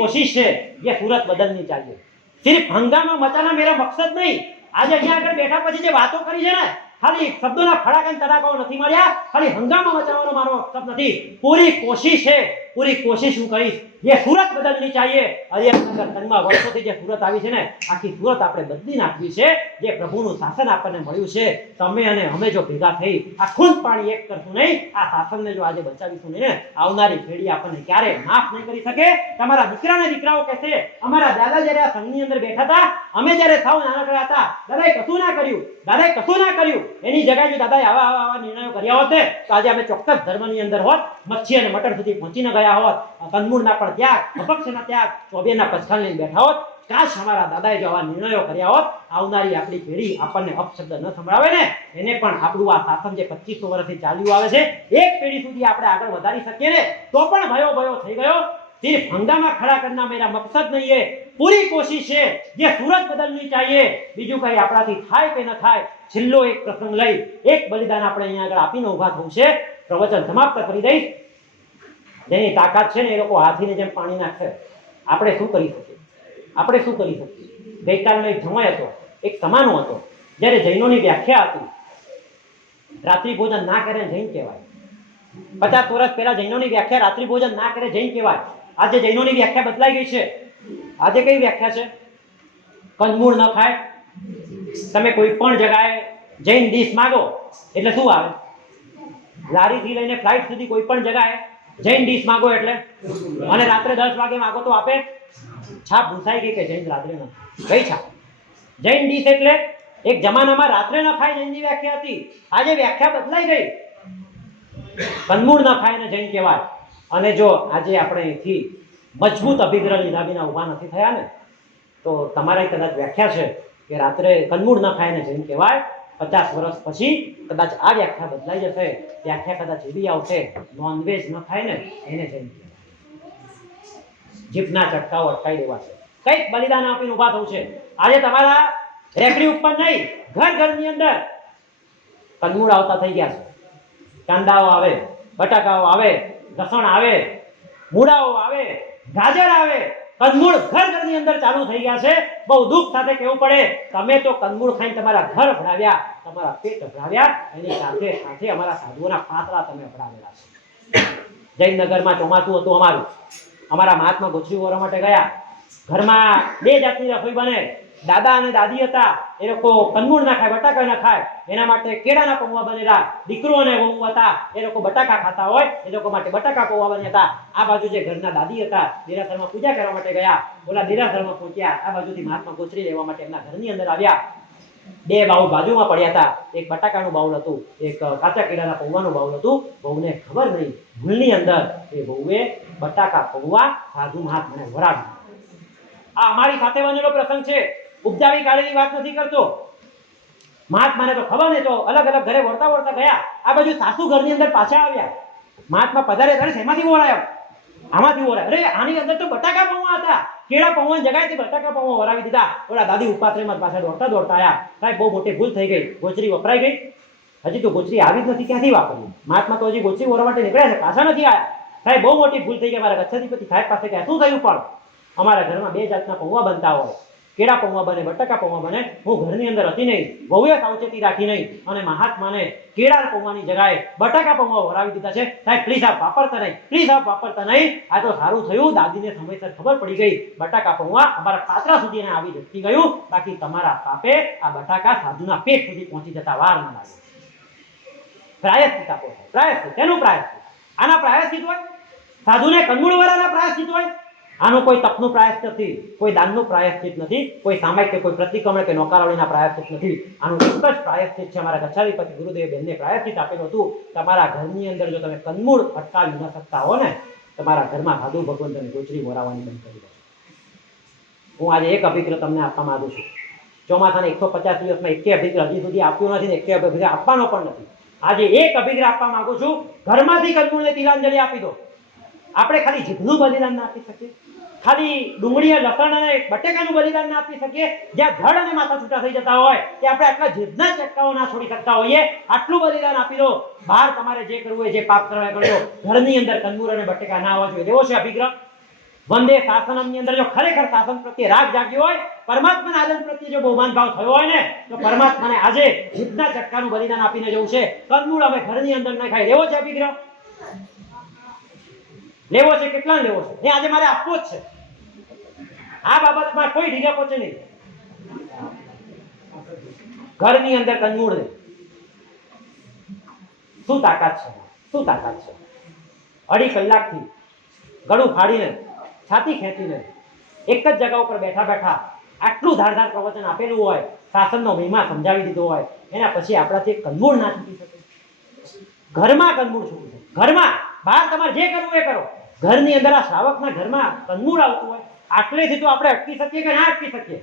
कोशिश है ये सूरत बदलनी चाहिए સિર્ફ હંગામા મચાના મેરા મકસદ નહીં આજે અહીંયા આગળ બેઠા પછી જે વાતો કરી છે ને ખાલી શબ્દોના ફડાકા તડાકાઓ નથી મળ્યા ખાલી હંગામા મચાવવાનો મારો મકસદ નથી પૂરી કોશિશ છે પૂરી કોશિશ હું કરીશ ये सूरत बदलनी चाहिए હરિયાનગર તનમાં વર્ષોથી જે સુરત આવી છે ને આખી સુરત આપણે બદલી નાખવી છે જે પ્રભુનું શાસન આપણને મળ્યું છે તમે અને અમે જો ભેગા થઈ આ ખૂન પાણી એક કરશું નહીં આ શાસનને જો આજે બચાવીશું નહીં ને આવનારી પેઢી આપણને ક્યારે માફ નહીં કરી શકે તમારા દીકરાને દીકરાઓ કહેશે અમારા દાદા જ્યારે આ સંઘની અંદર બેઠા હતા અમે જ્યારે સાવ નાનકડા હતા દાદાએ કશું ના કર્યું દાદાએ કશું ના કર્યું એની જગ્યાએ જો દાદાએ આવા આવા આવા નિર્ણયો કર્યા હોત ને તો આજે અમે ચોક્કસ ધર્મની અંદર હોત મચ્છી અને મટન સુધી પહોંચી ન ગયા હોત કંદમૂળના પણ ત્યાગ અપક્ષના ત્યાગ ચોબેના પછખાણ લઈને બેઠા હોત કાશ અમારા દાદાએ જો આવા નિર્ણયો કર્યા હોત આવનારી આપણી પેઢી આપણને અપશબ્દ ન સંભળાવે ને એને પણ આપણું આ શાસન જે પચીસો વર્ષથી ચાલ્યું આવે છે એક પેઢી સુધી આપણે આગળ વધારી શકીએ ને તો પણ ભયો ભયો થઈ ગયો सिर्फ हंगामा खड़ा करना मेरा मकसद नहीं है पूरी कोशिश है ये सूरत बदलनी चाहिए બીજું કઈ આપણાથી થાય કે ન થાય છેલ્લો એક પ્રસંગ લઈ એક બલિદાન આપણે અહીંયા આગળ આપીને ઊભા થવું છે પ્રવચન સમાપ્ત કરી દઈશ જેની તાકાત છે ને એ લોકો હાથીને જેમ પાણી નાખે. આપણે શું કરી શકીએ? આપણે શું કરી શકીએ? ગઈકાલનો એક જમાય હતો, એક સમાનો હતો, જ્યારે જૈનોની વ્યાખ્યા હતી, રાત્રિ ભોજન ના કરે જૈન કહેવાય. પચાસ વર્ષ પહેલા જૈનોની વ્યાખ્યા રાત્રિ ભોજન ના કરે જૈન કહેવાય. આજે જૈનોની વ્યાખ્યા બદલાઈ ગઈ છે. આજે કઈ વ્યાખ્યા છે? કંદમૂળ ન ખાય. તમે કોઈ પણ જગાએ જૈન ડીશ માગો, એટલે શું આવે? લારીથી લઈને ફ્લાઇટ સુધી કોઈ પણ જગાએ જૈન ડીશ માગો એટલે? અને રાત્રે દસ વાગે માગો તો આપે? છાપ ભૂસાઈ ગઈ કે જૈન રાત્રે ન? કઈ છાપ. જૈન ડીશ એટલે એક જમાનામાં રાત્રે ન ખાય જૈનની વ્યાખ્યા હતી. આજે વ્યાખ્યા બદલાઈ ગઈ. કંદમૂળ ન ખાય ને જૈન કહેવાય. અને જો આજે આપણે અહીંથી મજબૂત અભિગ્રહ લીધા વિના ઊભા નથી થયા ને, તો તમારે કદાચ વ્યાખ્યા છે કે રાત્રે કંદમૂળ ન ખાય ને જૈન કહેવાય. પચાસ વર્ષ પછી કદાચ આ વ્યાખ્યા બદલાઈ જશે, વ્યાખ્યા કદાચ એવી આવશે નોનવેજ ન ખાય ને, એને જૈન જીભના ચટકાઓ અટકાઈ દેવા છે. કંઈક બલિદાન આપીને ઊભા થવું છે. આજે તમારા રેકડી ઉપર નહીં, ઘર ઘરની અંદર કંદમૂળ આવતા થઈ ગયા છે. કાંદાઓ આવે, બટાકાઓ આવે, લસણ આવે, મૂળાઓ આવે, ગાજર આવે કંદમૂળ ઘર ઘરની અંદર ચાલુ થઈ ગયા છે. બહુ દુઃખ સાથે કહેવું પડે, તમે તો કંદમૂળ ખાઈને તમારા ઘર ભરાવ્યા, તમારા પેટ ભરાવ્યા, એની સાથે સાથે અમારા સાધુઓના પાતળા તમે ભરાવેલા છે. જૈનનગરમાં ચોમાસું હતું અમારું. અમારા મહાત્મા ગોછરી વોરા માટે ગયા. ઘરમાં બે જાતની રસોઈ બને. દાદા અને દાદી હતા, એ લોકો કંદમૂળ ના ખાય, બટાકા ના ખાય. એના માટે કેળાના પૌવા બનેલા, દીકરો અને વહુ હતા, એ લોકો બટાકા ખાતા હોય, એ લોકો માટે બટાકા પૌવા બન્યા હતા. આ બાજુ જે ઘરના દાદી હતા, દેરાસરમાં પૂજા કરવા માટે ગયા. ઓલા દેરાસરમાં પહોંચ્યા. આ બાજુથી મહાત્મા ગોચરી લેવા માટે એમના ઘરની અંદર આવ્યા. બે બાઉલ બાજુમાં પડ્યા હતા. એક બટાકાનું બાઉલ હતું, એક કાચા કેળાના પૌવાનું બાઉલ હતું. બહુને ખબર નહીં, ભૂલની અંદર એ બહુએ બટાકા પૌવા સાધુ મહાત્માને વરાવ્યું. આ અમારી સાથે બનેલો પ્રસંગ છે. ઉપજાવી કાઢેલી વાત નથી કરતો. મહાત્માને તો ખબર ને તો અલગ અલગ ઘરે વળતા વળતા ગયા. આ બાજુ સાસુ ઘરની અંદર પાછા આવ્યા. મહાત્મા પધારે ત્યારે શેમાંથી વરાયા? આમાંથી વરાય? અરે, આની અંદર તો બટાકા પૌવા હતા. કેળા પૌવાની જગ્યાએથી બટાકા પૌવા વરાવી દીધા. ઓલા દાદી ઉપાશ્રયમાં પાછા દોડતા દોડતા આવ્યા સાહેબ, બહુ મોટી ભૂલ થઈ ગઈ. ગોચરી વપરાઈ ગઈ. હજી તો ગોચરી આવી જ નથી. ક્યાંથી વાપરવી? મહાત્મા તો હજી ગોચરી વોરવા માટે નીકળ્યા છે. પાછા નથી આવ્યા સાહેબ, બહુ મોટી ભૂલ થઈ ગઈ. મારા ગચ્છાધિપતિ સાહેબ પાસે ગયા. શું થયું પણ? અમારા ઘરમાં બે જાતના પૌવા બનતા હોય. કેળા પૌવા બને, બટાકા પૌવા બને, હું ઘરની અંદર હતી નહીં, વહુએ સાવચેતી રાખી નહીં, અને મહાત્માને કેળા પૌવાની જગાએ બટાકા પૌવા વરાવી દીધા છે. સાહેબ પ્લીઝ આપ વાપરતા નહીં પ્લીઝ આપ વાપરતા નહીં. આ તો સારું થયું, દાદીને સમયસર ખબર પડી ગઈ, બટાકા પૌવા અમારા પાત્રા સુધી આવી જતી ગયું. બાકી તમારા પાપે આ બટાકા સાધુના પેટ સુધી પહોંચી જતા વાર ના લાગે પ્રાયશ્ચિત આપો પ્રાયશ્ચિત તેનું પ્રાયશ્ચિત? આના પ્રાયશ્ચિત હોય? સાધુને કંદમૂળ વાળાના પ્રાયશ્ચિત હોય? આનો કોઈ તપનું પ્રાયશ્ચિત નથી, કોઈ દાનનું પ્રાયશ્ચિત નથી, કોઈ સામાયિક કે કોઈ પ્રતિક્રમણ કે નોકારવાળીના પ્રાયશ્ચિત નથી. આનું એક જ પ્રાયશ્ચિત છે અમારા ગચ્છાધિપતિ ગુરુદેવ બેનને પ્રાયશ્ચિત આપેલું હતું. તમારા ઘરની અંદર જો તમે કંદમૂળ અટકાવી ન શકતા હો ને, તમારા ઘરમાં સાધુ ભગવંતને ગોચરી મોરાવાની બંધ કરી દો હું આજે એક અભિગ્રહ તમને આપવા માંગુ છું. ચોમાસાના એકસો પચાસ દિવસમાં એકે અભિગ્રહ હજી સુધી આપ્યો નથી ને એકે અભિગ્રહ આપવાનો પણ નથી. આજે એક અભિગ્રહ આપવા માંગુ છું. ઘરમાંથી કંદમૂળને તિલાંજલિ આપી દો. આપણે ખાલી જીભનું બલિદાન ના આપી શકીએ. ખાલી ડુંગળી લસણ અને બટેકાનું બલિદાન ના આપી શકીએ. જ્યાં ધડ અને માથા છૂટા થઈ જતા હોય કે આપણે આટલા જીભના ચટકાઓ ના છોડી શકતા હોઈએ. આટલું બલિદાન આપી દો. બહાર તમારે જે કરવું હોય જે પાપ કરવા કરજો. ઘરની અંદર કંદમૂળ અને બટેકા ના હોવા જોઈએ. એવો છે અભિગ્રહ. વંદે શાસનમની અંદર જો ખરેખર શાસન પ્રત્યે રાગ જાગ્યો હોય, પરમાત્માના આદર પ્રત્યે જો બહુમાન ભાવ થયો હોય ને, તો પરમાત્માને આજે જીતના ચટકાનું બલિદાન આપીને જવું છે. કંદમૂળ હવે ઘરની અંદર ન ખાય. એવો છે અભિગ્રહ. લેવો છે કેટલા લેવો છે? એ આજે મારે આપવો જ છે. આ બાબતમાં કોઈ ઢીલા પહોંચે નહીં. ઘરની અંદર કંદમૂળ નહીં શું તાકાત છે? શું તાકાત છે? અઢી કલાકથી ગળું ફાડીને, છાતી ખેંચીને, એક જ જગા ઉપર બેઠા બેઠા આટલું ધારધાર પ્રવચન આપેલું હોય, શાસનનો મહિમા સમજાવી દીધો હોય, એના પછી આપણાથી કંદમૂળ ના છૂટી શકે. ઘરમાં કંદમૂળ છૂટવું છે. ઘરમાં બહાર તમારે જે કરવું એ કરો. ઘરની અંદર આ શ્રાવકના ઘરમાં તંદુર આવતું હોય, આટલેથી તો આપણે અટકી શકીએ કે ના અટકી શકીએ?